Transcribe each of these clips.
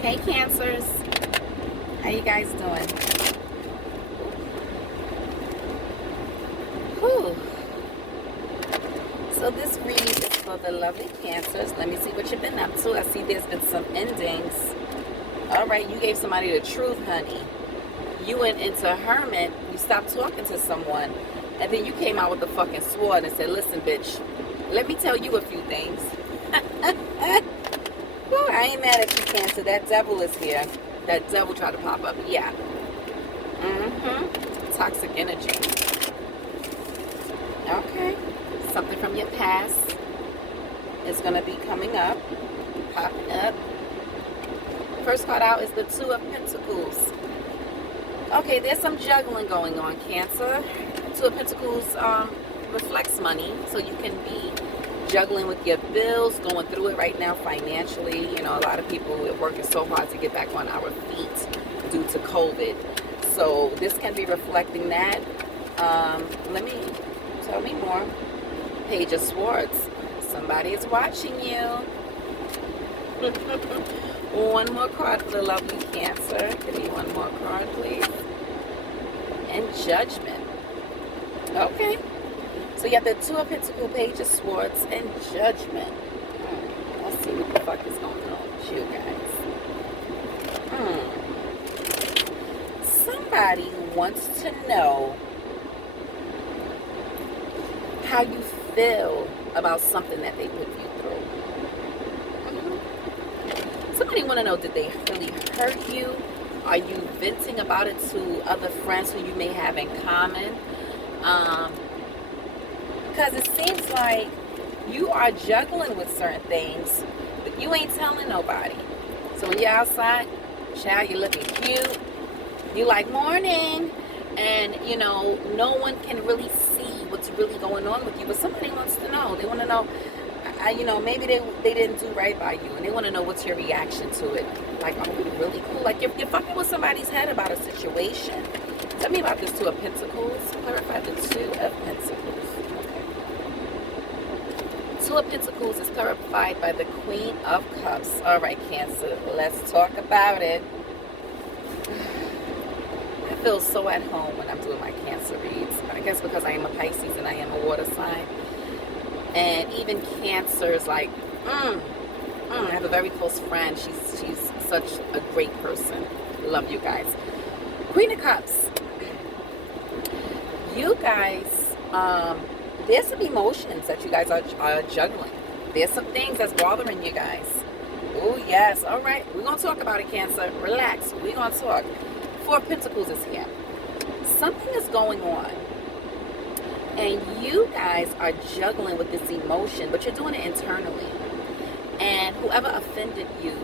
Hey Cancers, how you guys doing? Whew. So this read is for the lovely Cancers. Let me see what you've been up to. I see there's been some endings. All right, you gave somebody the truth, honey. You went into hermit, you stopped talking to someone, and then you came out with the fucking sword and said, listen, bitch, let me tell you a few things. Whew, I ain't mad at you, Cancer. That devil is here. That devil tried to pop up. Yeah. Toxic energy. Okay. Something from your past is going to be coming up, popping up. First card out is the Two of Pentacles. Okay, there's some juggling going on, Cancer. Two of Pentacles reflects money, so you can be juggling with your bills, going through it right now financially. You know, a lot of people are working so hard to get back on our feet due to COVID. So this can be reflecting that. Tell me more. Page of Swords. Somebody is watching you. One more card for the lovely Cancer. Give me one more card, please. And Judgment. Okay. So you have the Two of Pentacles, Page of Swords, and Judgment. Let's see what the fuck is going on with you guys. Somebody wants to know how you feel about something that they put you through. Somebody want to know, did they really hurt you? Are you venting about it to other friends who you may have in common? Because it seems like you are juggling with certain things, but you ain't telling nobody. So when you're outside, child, you're looking cute. You like morning, and you know no one can really see what's really going on with you. But somebody wants to know. They want to know. Maybe they didn't do right by you, and they want to know what's your reaction to it. Like, are we really cool? Like, you're fucking with somebody's head about a situation. Tell me about this Two of Pentacles. Clarify the Two of Pentacles. Two of Pentacles is clarified by the Queen of Cups. All right, Cancer, let's talk about it. I feel so at home when I'm doing my Cancer reads. I guess because I am a Pisces and I am a water sign. And even Cancer is like, I have a very close friend. She's such a great person. Love you guys. Queen of Cups. You guys, there's some emotions that you guys are juggling. There's some things that's bothering you guys. Oh, yes. All right. We're going to talk about it, Cancer. Relax. We're going to talk. Four of Pentacles is here. Something is going on. And you guys are juggling with this emotion, but you're doing it internally. And whoever offended you,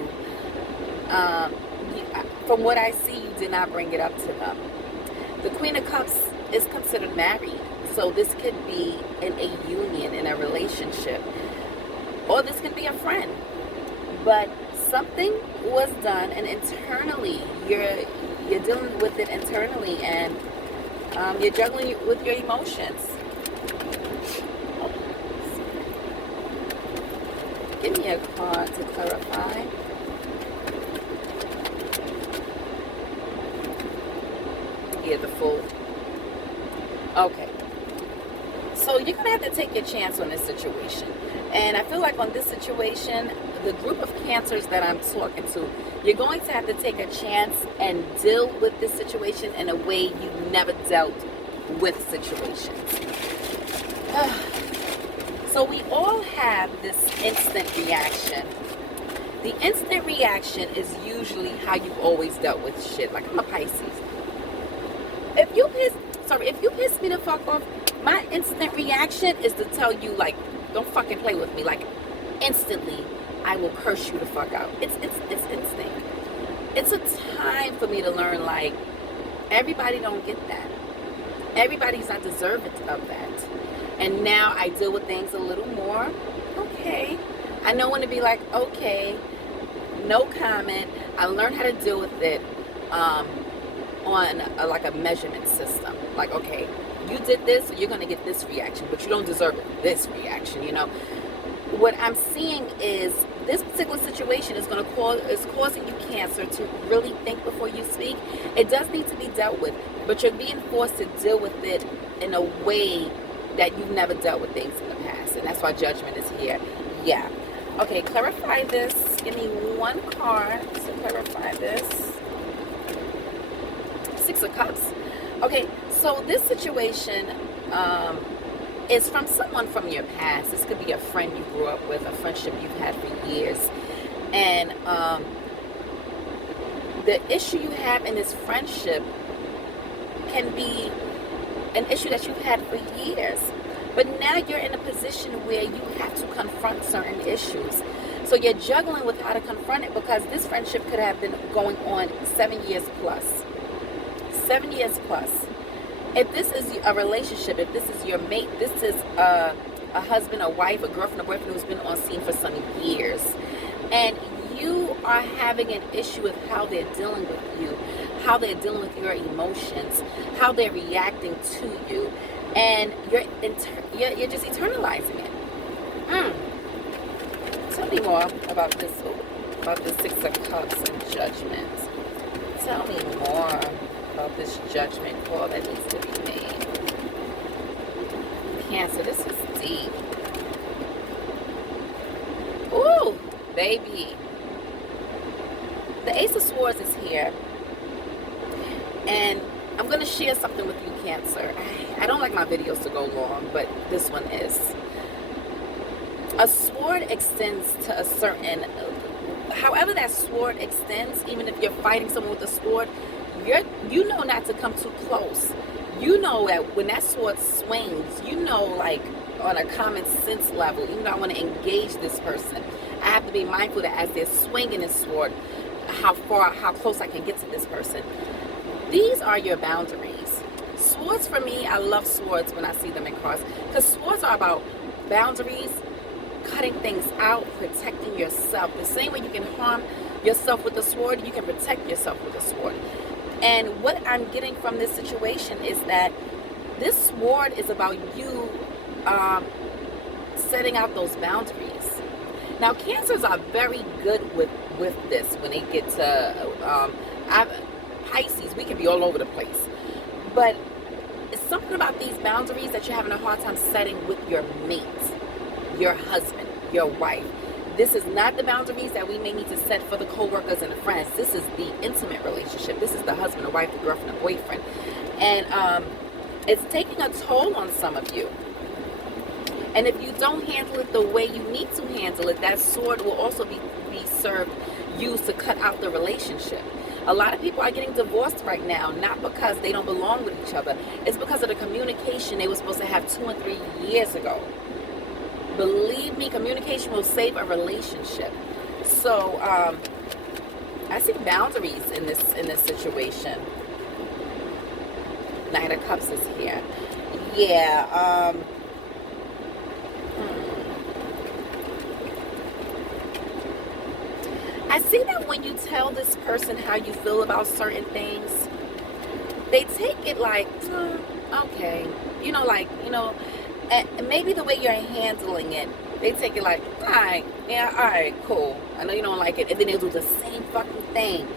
from what I see, you did not bring it up to them. The Queen of Cups is considered married. So this could be in a union, in a relationship. Or this could be a friend. But something was done, and internally, you're dealing with it internally, and you're juggling with your emotions. Give me a card to clarify. Yeah, the Fool. Okay. So you're going to have to take your chance on this situation. And I feel like on this situation, the group of Cancers that I'm talking to, you're going to have to take a chance and deal with this situation in a way you've never dealt with situations. So we all have this instant reaction. The instant reaction is usually how you've always dealt with shit. Like, I'm a Pisces. If you piss me the fuck off, my instant reaction is to tell you, like, don't fucking play with me. Like, instantly, I will curse you the fuck out. It's instinct. It's a time for me to learn, like, everybody don't get that. Everybody's not deserving of that. And now I deal with things a little more. Okay. I know when to be like, okay, no comment. I learned how to deal with it on like a measurement system. Like, okay, you did this, so you're going to get this reaction, but you don't deserve this reaction, you know. what I'm seeing is this particular situation is going to cause is causing you, Cancer, to really think before you speak. It does need to be dealt with, but you're being forced to deal with it in a way that you've never dealt with things in the past, and that's why Judgment is here. Yeah. Okay, clarify this. Give me one card to clarify this. Six of Cups. Okay, so this situation is from someone from your past. This could be a friend you grew up with, a friendship you've had for years. And the issue you have in this friendship can be an issue that you've had for years. But now you're in a position where you have to confront certain issues. So you're juggling with how to confront it, because this friendship could have been going on 7 years plus. 7 years plus. If this is a relationship, if this is your mate, this is a husband, a wife, a girlfriend, a boyfriend who's been on scene for some years, and you are having an issue with how they're dealing with you, how they're dealing with your emotions, how they're reacting to you, and you're just eternalizing it. Tell me more about this Six of Cups and Judgment. Tell me more about this judgment call that needs to be made. Cancer, this is deep. Ooh, baby. The Ace of Swords is here. And I'm going to share something with you, Cancer. I don't like my videos to go long, but this one is. A sword extends to a certain... However that sword extends, even if you're fighting someone with a sword, you know not to come too close. You know that when that sword swings, you know, like on a common sense level, you know, I want to engage this person. I have to be mindful that as they're swinging this sword, how close I can get to this person. These are your boundaries. Swords, for me, I love swords when I see them in cards, because swords are about boundaries, cutting things out, protecting yourself. The same way you can harm yourself with a sword, you can protect yourself with a sword. And what I'm getting from this situation is that this sword is about you setting out those boundaries. Now, Cancers are very good with this when they get to Pisces. We can be all over the place. But it's something about these boundaries that you're having a hard time setting with your mate, your husband, your wife. This is not the boundaries that we may need to set for the co-workers and the friends. This is the intimate relationship. This is the husband, the wife, the girlfriend, the boyfriend. And it's taking a toll on some of you. And if you don't handle it the way you need to handle it, that sword will also be used to cut out the relationship. A lot of people are getting divorced right now, not because they don't belong with each other. It's because of the communication they were supposed to have 2 and 3 years ago. Believe me, communication will save a relationship. So I see boundaries in this situation. Knight of Cups is here. Yeah. I see that when you tell this person how you feel about certain things, they take it like, okay, and maybe the way you're handling it, they take it like, all right, cool. I know you don't like it. And then they'll do the same fucking thing.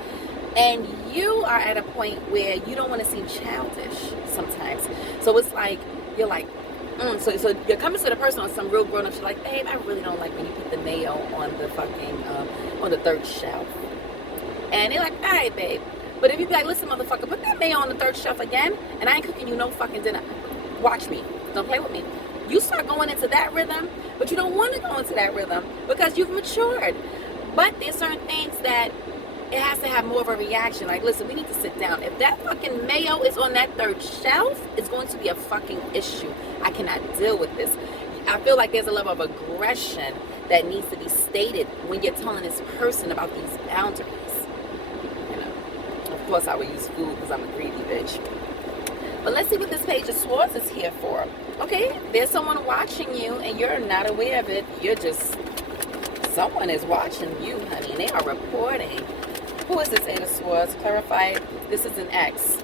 And you are at a point where you don't want to seem childish sometimes. So it's like, you're like, so you're coming to the person on some real grown-up shit like, babe, I really don't like when you put the mayo on the fucking, on the third shelf. And they're like, all right, babe. But if you be like, listen, motherfucker, put that mayo on the third shelf again, and I ain't cooking you no fucking dinner. Watch me. Don't play with me. You start going into that rhythm, but you don't want to go into that rhythm because you've matured. But there's certain things that it has to have more of a reaction. Like, listen, we need to sit down. If that fucking mayo is on that third shelf, it's going to be a fucking issue. I cannot deal with this. I feel like there's a level of aggression that needs to be stated when you're telling this person about these boundaries. Of course, I would use food because I'm a greedy bitch. But let's see what this Page of Swords is here for. Okay, there's someone watching you and you're not aware of it. Someone is watching you, honey, and they are reporting. Who is this Eight of Swords? Clarify, this is an ex.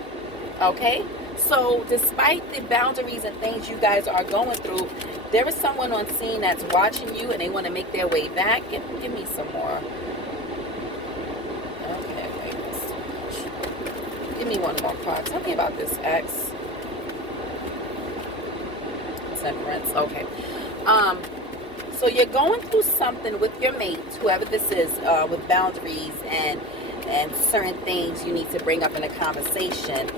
Okay? So, despite the boundaries and things you guys are going through, there is someone on scene that's watching you and they want to make their way back. Give me some more. Okay, that's too much. Give me one more card. Tell me about this ex. Temperance. Okay. So you're going through something with your mate, whoever this is, with boundaries and certain things you need to bring up in a conversation.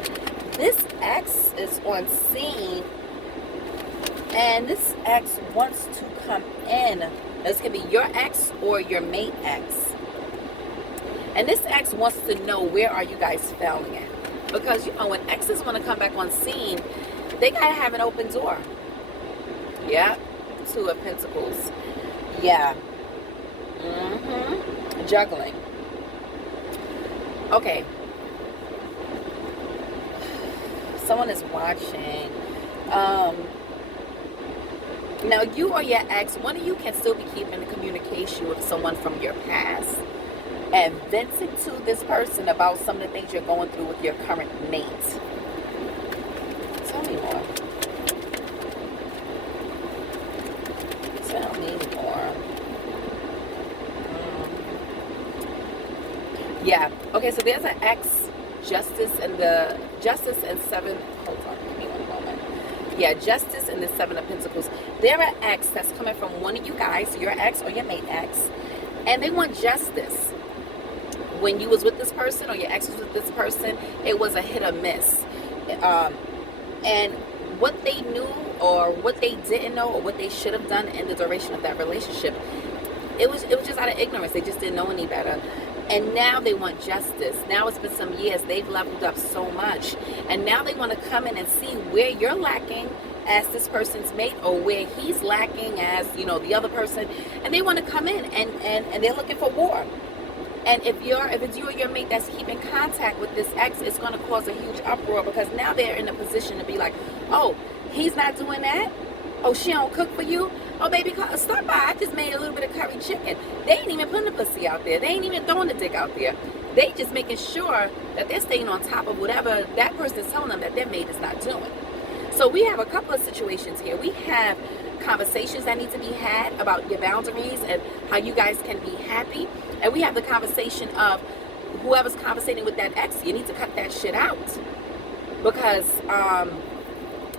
This ex is on scene, and this ex wants to come in. This could be your ex or your mate ex. And this ex wants to know, where are you guys failing at? Because, you know, when exes want to come back on scene, they got to have an open door. Yeah. Two of Pentacles. Yeah. Juggling. Okay. Someone is watching. Now, you or your ex, one of you can still be keeping a communication with someone from your past and venting to this person about some of the things you're going through with your current mate. Tell me more. Tell me more. Yeah. Okay, so there's an ex justice and the justice and seven. Hold on, give me one moment. Yeah, justice and the seven of Pentacles. They're an ex that's coming from one of you guys, your ex or your mate ex, and they want justice. When you was with this person or your ex was with this person, it was a hit or miss. And what they knew or what they didn't know or what they should have done in the duration of that relationship, it was just out of ignorance. They just didn't know any better. And now they want justice. Now it's been some years. They've leveled up so much. And now they want to come in and see where you're lacking as this person's mate or where he's lacking as, you know, the other person. And they want to come in and they're looking for war. And if it's you or your mate that's keeping contact with this ex, it's going to cause a huge uproar because now they're in a position to be like, oh, he's not doing that? Oh, she don't cook for you? Oh, baby, stop by. I just made a little bit of curry chicken. They ain't even putting the pussy out there. They ain't even throwing the dick out there. They just making sure that they're staying on top of whatever that person is telling them that their mate is not doing. So we have a couple of situations here. We have conversations that need to be had about your boundaries and how you guys can be happy. And we have the conversation of whoever's conversating with that ex, you need to cut that shit out. Because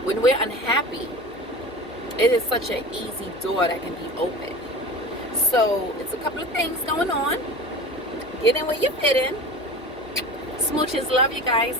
when we're unhappy, it is such an easy door that can be opened. So it's a couple of things going on. Get in where you fit in. Smooches, love you guys.